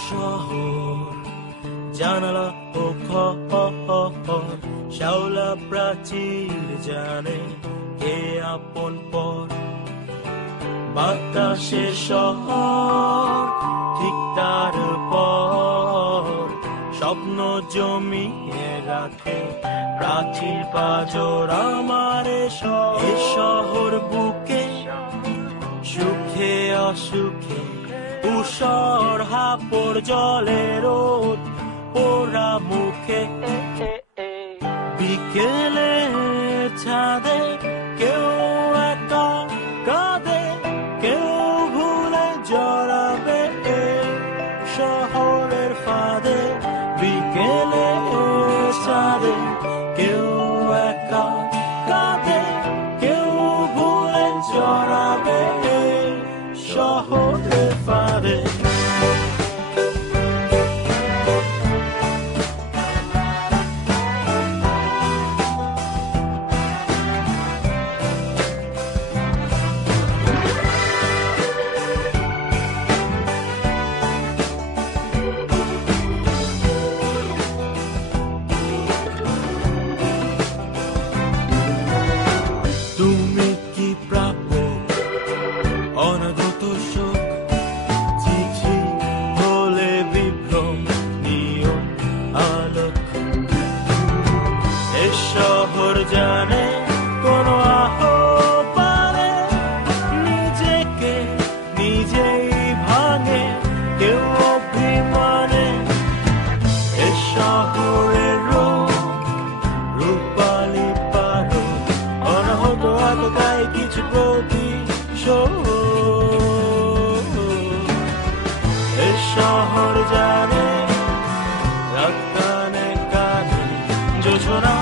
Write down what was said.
শহর জানালা ও ঘর শ্যাওলা প্রাচীর জানে কে আপন পর বাতাসের শহর ঠিক তার পর স্বপ্ন জমিয়ে রাখে প্রাচীর পাজর আমার এ শহর বুকে সুখে অসুখে উষর হাপড় জলে রোদ পোড়া মুখে বিকেলে ছাদে কেউ একা কাঁদে কেউ ভুলে জড়াবে শহরের ফাঁদে বিকেলে ছাদে কেউ একা কাঁদে কেউ ভুলে জড়াবে শহরের ফাঁদে তুমি কি প্রাপ্য অনাগত শোক চিঠি হলে বিভ্রম নিয়ম আলোক এ শহর জানে কোন আহ্বানে নিজেকে নিজেই ভাঙে কেউ অভিমানে এ শহরের রূপালী পারো অনাহত আততায় কিছু প্রতিশোধ এ শহর জানে রাত কানে কানে যোজনা